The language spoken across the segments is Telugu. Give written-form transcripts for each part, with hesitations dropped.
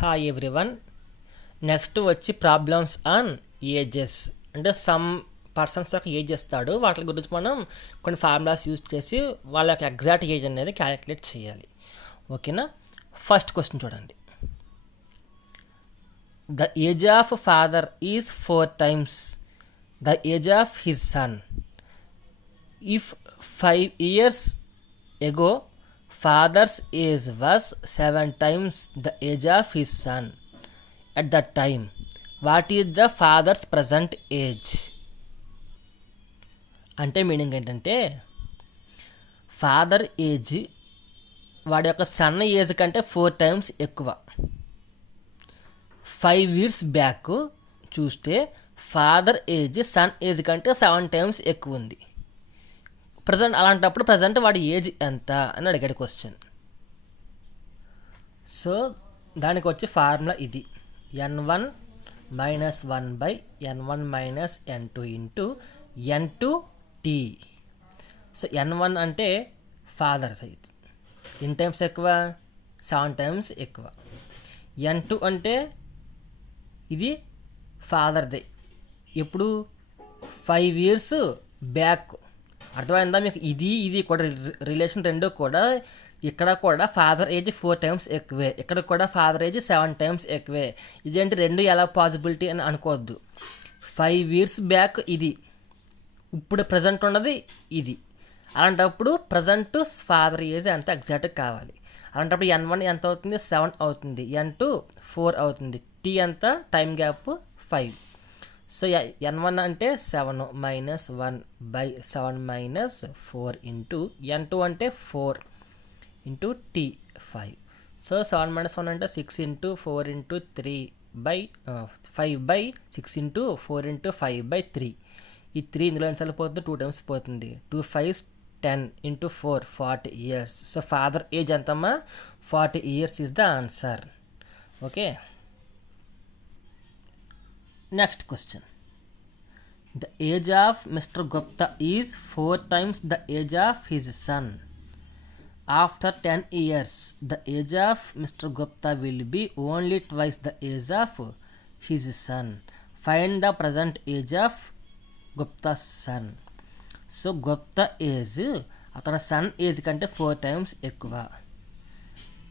Hi everyone. నెక్స్ట్ వచ్చి ప్రాబ్లమ్స్ ఆన్ ఏజెస్. అంటే సమ్ పర్సన్స్ యొక్క ఏజ్ ఇస్తాడు, వాటి గురించి మనం కొన్ని ఫార్ములాస్ యూజ్ చేసి వాళ్ళ యొక్క ఎగ్జాక్ట్ ఏజ్ అనేది క్యాలిక్యులేట్ చేయాలి. ఓకేనా? ఫస్ట్ క్వశ్చన్ చూడండి. The age of father is 4 times the age of his sun. If 5 years ago father's age was 7 times the age of his son at that time, what is the father's present age? అంటే మీనింగ్ ఏంటంటే ఫాదర్ ఏజ్ వాడి యొక్క సన్ ఏజ్ కంటే 4 times ఎక్కువ. 5 years బ్యాక్ చూస్తే ఫాదర్ ఏజ్ సన్ ఏజ్ కంటే 7 times ఎక్కువ ఉంది. అలాంటప్పుడు వాడి ఏజ్ ఎంత అని అడిగాడు క్వశ్చన్. సో దానికి వచ్చి ఫార్ములా ఇది: n1 - 1/n1 - n2 into n2t. So n1 అంటే ఫాదర్ సైజ్, ఎన్ని టైమ్స్ ఎక్కువ? 7 times ఎక్కువ. n2 అంటే ఇది ఫాదర్దే, ఎప్పుడు 5 years బ్యాక్. అర్థమైందా మీకు? ఇది కూడా రిలేషన్ రెండు కూడా. ఇక్కడ కూడా ఫాదర్ ఏజ్ 4 times ఎక్కువే, ఇక్కడ కూడా ఫాదర్ ఏజ్ 7 times ఎక్కువే. ఇదేంటి రెండు ఎలా పాసిబిలిటీ అని అనుకోవద్దు. 5 years బ్యాక్ ఇది, ఇప్పుడు ప్రజెంట్ ఉన్నది ఇది. అలాంటప్పుడు ప్రజెంట్ ఫాదర్ ఏజ్ ఎంత ఎగ్జాక్ట్గా కావాలి. అలాంటప్పుడు n1 ఎంత అవుతుంది? 7 అవుతుంది. n2 4 అవుతుంది. t ఎంత? Time gap 5. సో n1 అంటే 7 - 1/7 - 4 ఇంటూ n2 అంటే 4 ఇంటూ t 5. సో 7 - 1 అంటే 6 ఇంటూ 4 ఇంటూ 3/5/6 ఇంటూ 4 ఇంటూ 5/3. ఈ 3 ఇందులో ఎన్నిసార్లు పోతుంది? 2 times పోతుంది. 2 5s 10 into 4 40 years. So father age ఎంతమ్మా? 40 years is the answer. Okay, next question. The age of Mr. Gupta is 4 times the age of his son. After 10 years, the age of Mr. Gupta will be only twice the age of his son. Find the present age of Gupta's son. So Gupta age అతని సన్ ఏజ్ కంటే 4 times ఎక్కువ.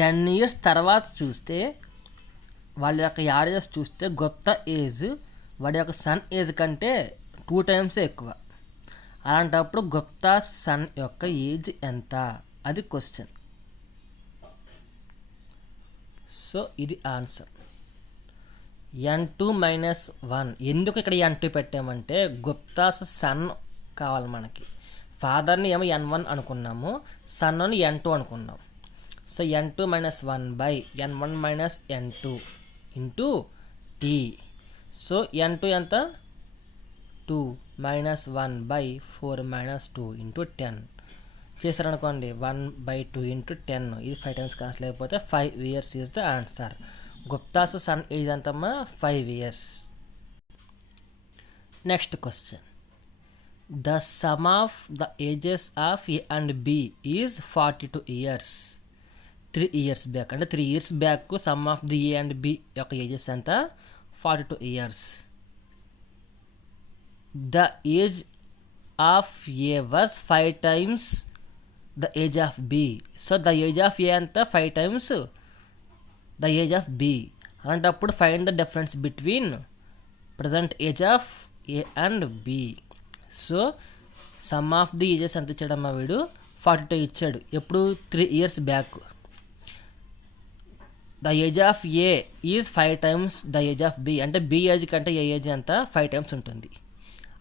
10 years తర్వాత చూస్తే వాళ్ళ యొక్క యారేజ్ చూస్తే గుప్తా ఏజ్ వాడి యొక్క సన్ ఏజ్ కంటే 2 times ఎక్కువ. అలాంటప్పుడు గుప్తా సన్ యొక్క ఏజ్ ఎంత? అది క్వశ్చన్. సో ఇది ఆన్సర్. n2 - 1. ఎందుకు ఇక్కడ n2 పెట్టామంటే గుప్తాస్ సన్ కావాలి మనకి. ఫాదర్ని ఏమో n1 అనుకున్నాము, సన్ని n2 అనుకున్నాం. So n2 - 1/n1 - n2 into t. So n2 ఎంత? 2 - 1/4 - 2 ఇంటూ 10 చేశారనుకోండి. 1/2 ఇంటూ 10, ఇది 5 times కాన్సల్ అయిపోతే 5 years is the answer. Gupta's son age ఎంతమ్మా? 5 years. Next question. The sum of the ages of A and B is 42 years. 3 years back, అంటే 3 years back sum of the A and B యొక్క ఏజెస్ ఎంత? 42 years. The age of A was 5 times the age of B. So the age of A ఎంత? 5 times the age of B. అలాంటప్పుడు find the difference between present age of A and B. So sum of the ages ఎంత ఇచ్చాడమ్మా వీడు? 42 ఇచ్చాడు. ఎప్పుడు? 3 years back. The age of A is 5 times the age of B. అంటే బి ఏజ్ కంటే ఏ ఏజ్ ఎంత? 5 times ఉంటుంది.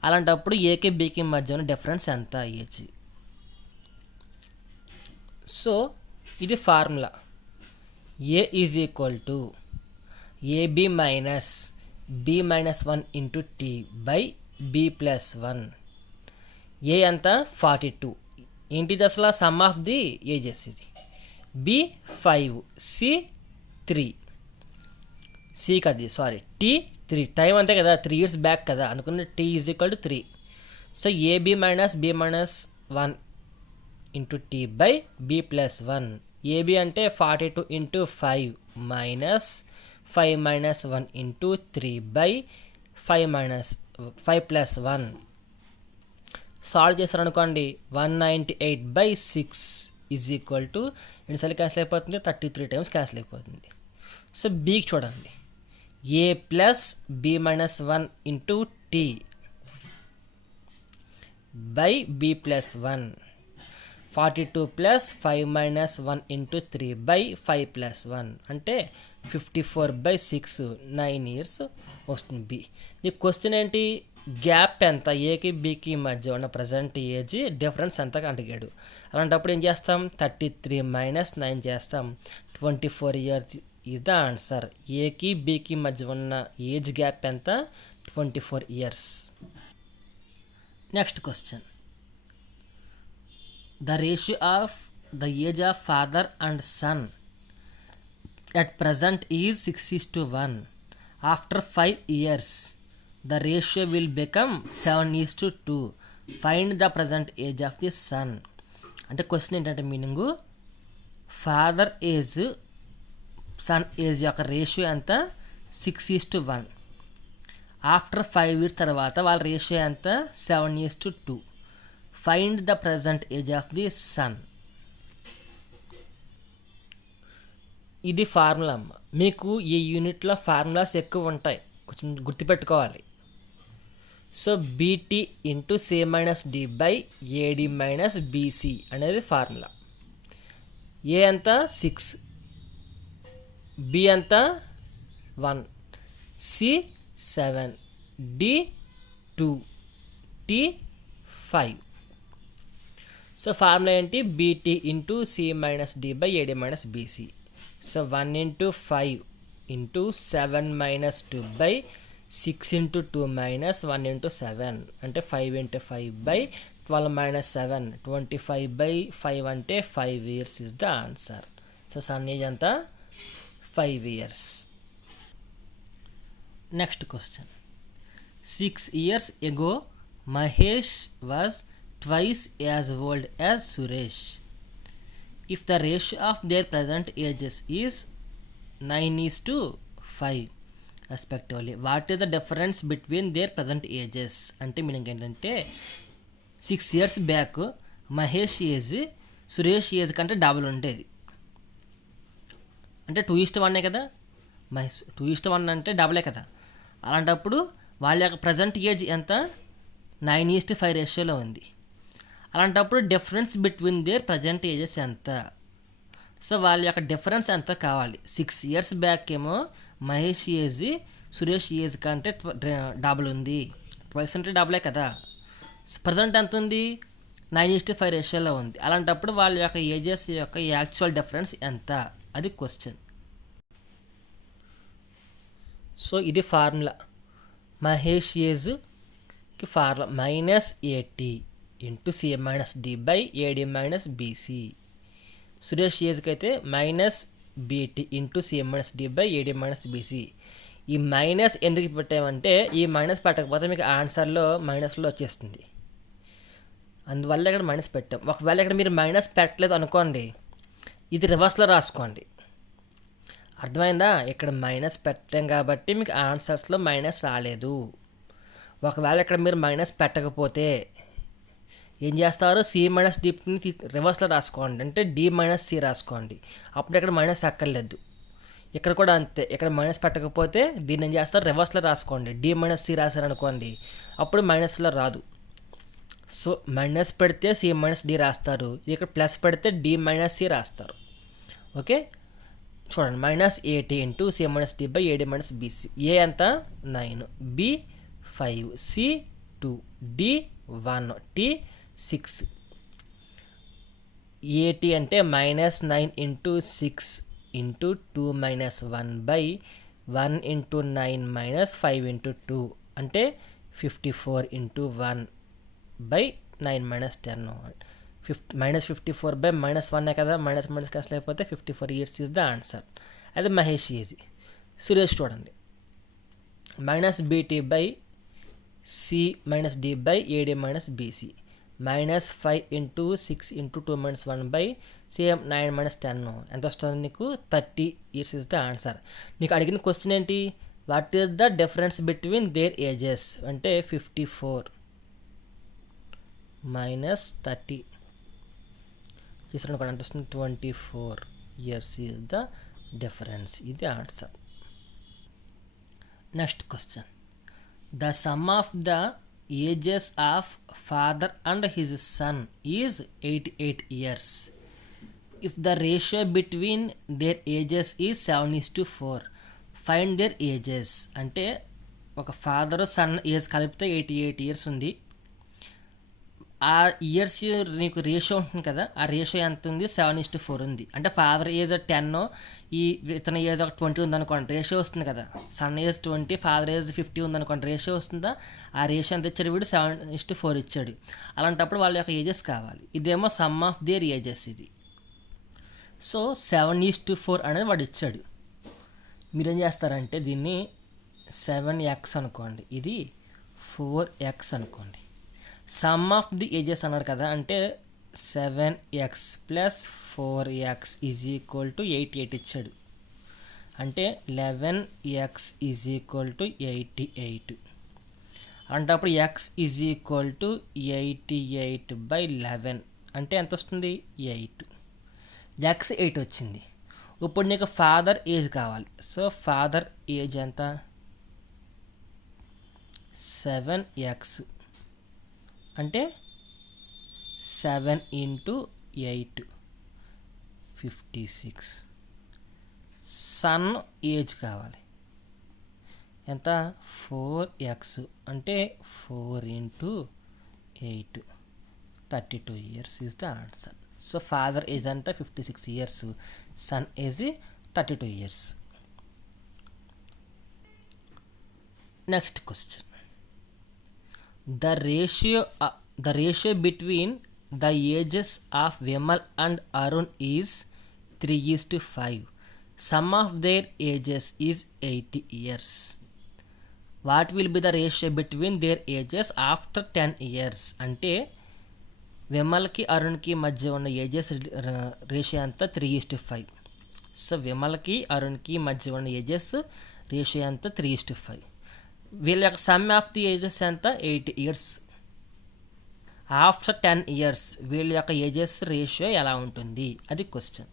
అలాంటప్పుడు ఏకి బికి మధ్య ఉన్న డిఫరెన్స్ ఎంత? ఏజ్. సో ఇది formula. A is equal to AB minus B - 1 into T by B plus 1. A ఎంత? 42. ఏంటిది అసలు? సమ్ ఆఫ్ ది ఏజెస్ ఇది. బి 5, సి 3, సి కది సారీ టీ 3. టైం అంతే కదా, 3 years బ్యాక్ కదా, అందుకని T is equal to 3. So AB - B - 1 into T by B plus 1. AB అంటే 42 into 5 minus 5 minus 1 into 3 by 5 plus 1. Solve చేశారనుకోండి 198/6 ఈజ్ ఈక్వల్ టు ఎన్నిసార్లు క్యాన్సిల్ అయిపోతుంది, 33 టైమ్స్ క్యాన్సిల్ అయిపోతుంది. సో బీకి చూడండి, A plus B minus 1 into T by B plus 1. 42 plus 5 minus 1 into 3 by 5 plus 1 అంటే 54/6 9 ఇయర్స్ వస్తుంది బి. నీ క్వశ్చన్ ఏంటి, గ్యాప్ ఎంత ఏకి బికి మధ్య ఉన్న ప్రజెంట్ ఏజ్ డిఫరెన్స్ ఎంత అడిగాడు. అలాంటప్పుడు ఏం చేస్తాం, 33 మైనస్ 9 చేస్తాం, 24 ఇయర్స్ ఈజ్ ద ఆన్సర్. ఏకి బికి మధ్య ఉన్న ఏజ్ గ్యాప్ ఎంత, 24 years. Next question, the ratio of the age of father and son at present is 6:1. After 5 years the ratio will become 7:2. Find the present age of the son. అంటే క్వశ్చన్ ఏంటంటే meaning, father age sun age యొక్క రేషియో ఎంత, 6:1. ఆఫ్టర్ 5 ఇయర్స్ తర్వాత వాళ్ళ రేషియో ఎంత, 7:2. Find the present age of the son. ఇది ఫార్ములా అమ్మ. మీకు ఈ యూనిట్లో ఫార్ములాస్ ఎక్కువ ఉంటాయి, కొంచెం గుర్తుపెట్టుకోవాలి. So BT into C minus D by AD minus BC అనేది ఫార్ములా. ఏ ఎంత 6, బి ఎంత 1, C 7, D 2, T 5. So formula ఏంటి, BT into C minus D by AD minus BC. So 1 into 5 into 7 minus 2 by 6 into 2 minus 1 into 7 అంటే 5 ఇంటూ 5 బై 12 మైనస్ 7 25/5 అంటే 5 years is the answer. So sun age అంతా 5 years. Next question, 6 years ago Mahesh was twice as old as Suresh. If the ratio of their present ages is 9:5 respectively, what is the difference between their present ages? అంటే మీనింగ్ ఏంటంటే 6 years back Mahesh age Suresh age కంటే డబుల్ ఉండేది. అంటే 2:1 కదా, మహేష్ 2:1 అంటే డబులే కదా. అలాంటప్పుడు వాళ్ళ యొక్క ప్రజెంట్ ఏజ్ ఎంత, 9:5 రేషియోలో ఉంది. అలాంటప్పుడు difference between their present ages ఎంత. సో వాళ్ళ యొక్క డిఫరెన్స్ ఎంత కావాలి. 6 years బ్యాక్ ఏమో మహేష్ ఏజ్ సురేష్ ఏజ్ కంటే డబుల్ ఉంది, ట్వైస్ అంటే డబులే కదా. ప్రజెంట్ ఎంత ఉంది, 9:5 రేషియోలో ఉంది. అలాంటప్పుడు వాళ్ళ యొక్క ఏజెస్ యొక్క యాక్చువల్ డిఫరెన్స్ ఎంత, అది క్వశ్చన్. సో ఇది ఫార్ములా, మహేష్ ఏజ్కి formula -80 into C minus D by AD minus BC. Suresh ఏజ్కి అయితే -BT into C minus D by AD minus BC. ఈ మైనస్ ఎందుకు పెట్టామంటే, ఈ మైనస్ పెట్టకపోతే మీకు ఆన్సర్లో మైనస్లో వచ్చేస్తుంది, అందువల్ల ఇక్కడ మైనస్ పెట్టాం. ఒకవేళ ఇక్కడ మీరు మైనస్ పెట్టలేదు అనుకోండి, ఇది రివర్స్లో రాసుకోండి. అర్థమైందా, ఇక్కడ మైనస్ పెట్టాం కాబట్టి మీకు ఆన్సర్స్లో మైనస్ రాలేదు. ఒకవేళ ఇక్కడ మీరు మైనస్ పెట్టకపోతే ఏం చేస్తారు, సి మైనస్ డిని రివర్స్లో రాసుకోండి, అంటే డి మైనస్ సి రాసుకోండి. అప్పుడు ఇక్కడ మైనస్ అక్కర్లేదు. ఇక్కడ కూడా అంతే, ఇక్కడ మైనస్ పెట్టకపోతే దీన్ని ఏం చేస్తారు, రివర్స్లో రాసుకోండి. డి మైనస్ సి రాశారనుకోండి, అప్పుడు మైనస్లో రాదు. సో మైనస్ పెడితే సి మైనస్ డి రాస్తారు, ఇక్కడ ప్లస్ పెడితే డి మైనస్ సి రాస్తారు. ఓకే చూడండి, -80 into C minus D by AD minus BC. A ఎంత 9, బి 5, సి 2, డి 1, టీ 6. 80 అంటే -9 into 6 into 2 minus 1 by 1 into 9 minus 5 into 2 అంటే 54 ఇంటూ 1 బై 9 మైనస్ 10. -54/-1 కదా, మైనస్ మైనస్ క్యాన్సిల్ అయిపోతే 54 ఇయర్స్ ఈజ్ ద ఆన్సర్. అది మహేష్ ఏజ్. సురేష్ చూడండి, -BT by C minus D by AD minus BC. -5 into 6 into 2 - 1 by same 9 - 10 ఎంత వస్తుంది నీకు 30 ఇయర్స్ ఇస్ ద ఆన్సర్. నీకు అడిగిన క్వశ్చన్ ఏంటి, what is the difference between there ages అంటే 54 - 30 చేసారనుకోండి ఎంత వస్తుంది 24 ఇయర్స్ ఈజ్ ద డిఫరెన్స్. ఇది answer. Next question, the sum of the ages of father and his son is 88 years. If the ratio between their ages is 7:4, find their ages. అంటే ఒక ఫాదర్ సన్ ఏజ్ కలిపితే 88 ఇయర్స్ ఉంది. ఆ ఇయర్స్ నీకు రేషియో ఉంటుంది కదా, ఆ రేషియో ఎంత ఉంది 7:4 ఉంది. అంటే ఫాదర్ ఏజ్ 10 ఈ ఇతని ఏజ్ ఒక 20 ఉందనుకోండి, రేషియో వస్తుంది కదా. సన్ ఏజ్ 20 ఫాదర్ ఏజ్ 50 ఉందనుకోండి, రేషియో వస్తుందా? ఆ రేషియో ఎంత ఇచ్చాడు వీడు 7:4 ఇచ్చాడు. అలాంటప్పుడు వాళ్ళ యొక్క ఏజెస్ కావాలి. ఇదేమో సమ్ ఆఫ్ దేర్ ఏజెస్ ఇది. సో 7:4 అనేది వాడు ఇచ్చాడు. మీరేం చేస్తారంటే దీన్ని 7x అనుకోండి, ఇది 4x అనుకోండి. సమ్ ఆఫ్ ది ఏజెస్ అన్నాడు కదా, అంటే 7x + 4x is equal to 88 ఇచ్చాడు. అంటే 11x ఈజ్ ఈక్వల్ టు 88. అలాంటప్పుడు x ఈజ్ ఈక్వల్ టు 88/11 అంటే ఎంత వస్తుంది 8. x 8 వచ్చింది. ఇప్పుడు నీకు ఫాదర్ ఏజ్ కావాలి. సో ఫాదర్ ఏజ్ ఎంత 7x అంటే 7 × 8 56. సన్ ఏజ్ కావాలి ఎంత 4x అంటే 4 × 8 32 years is the answer. So father age అంతా 56 years, sun age 32 years. Next question, the ratio between the ages of Vimal and Arun is 3:5. Sum of their ages is 80 years. What will be the ratio between their ages after 10 years? అంటే విమల్కి అరుణ్కి మధ్య ఉన్న ఏజెస్ రేషియో అంతా 3:5. సో విమల్కి అరుణ్కి మధ్య ఉన్న ఏజెస్ రేషియో అంతా 3:5. వీళ్ళ యొక్క సమ్ ఆఫ్ ది ఏజెస్ ఎంత 80 ఇయర్స్. ఆఫ్టర్ 10 ఇయర్స్ వీళ్ళ యొక్క ఏజెస్ రేషియో ఎలా ఉంటుంది అది క్వశ్చన్.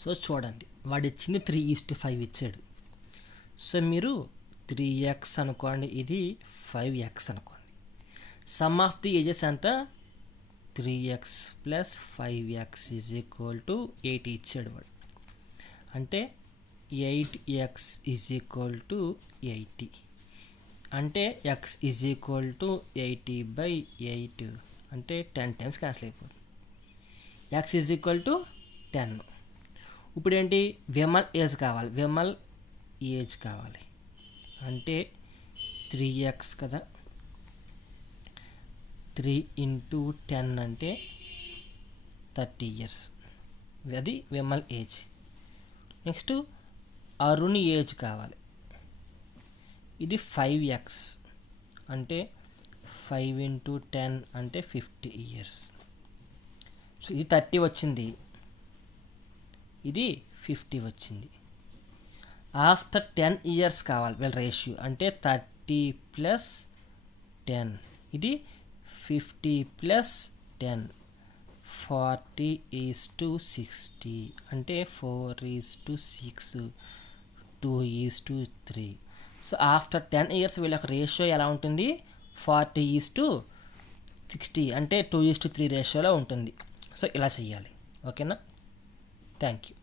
సో చూడండి, వాడు ఇచ్చింది 3:5 ఇచ్చాడు. సో మీరు 3x అనుకోండి, ఇది 5x అనుకోండి. సమ్ ఆఫ్ ది ఏజెస్ ఎంత 3x + 5x is equal to 80 ఇచ్చాడు వాడు. అంటే 8x ఈజ్ ఈక్వల్ టు 80 అంటే x ఈజ్ ఈక్వల్ టు 80/8 అంటే 10 టైమ్స్ క్యాన్సిల్ అయిపోతుంది. x is equal to 10. ఇప్పుడు ఏంటి విమల్ ఏజ్ కావాలి, విమల్ ఏజ్ కావాలి అంటే 3x కదా, 3 × 10 అంటే 30 ఇయర్స్. అది Vimal age. Next Arun age కావాలి, ఇది 5x అంటే 5 × 10 అంటే 50 ఇయర్స్. సో ఇది 30 వచ్చింది, ఇది 50 వచ్చింది. ఆఫ్టర్ 10 ఇయర్స్ కావాలి వీళ్ళ రేషియో అంటే 30 + 10, ఇది 50 + 10 40:60 అంటే 4:6 2:3. సో ఆఫ్టర్ 10 ఇయర్స్ వీళ్ళ యొక్క రేషియో ఎలా ఉంటుంది 40:60 అంటే 2:3 రేషియోలో ఉంటుంది. సో ఇలా చేయాలి. ఓకేనా? Thank you.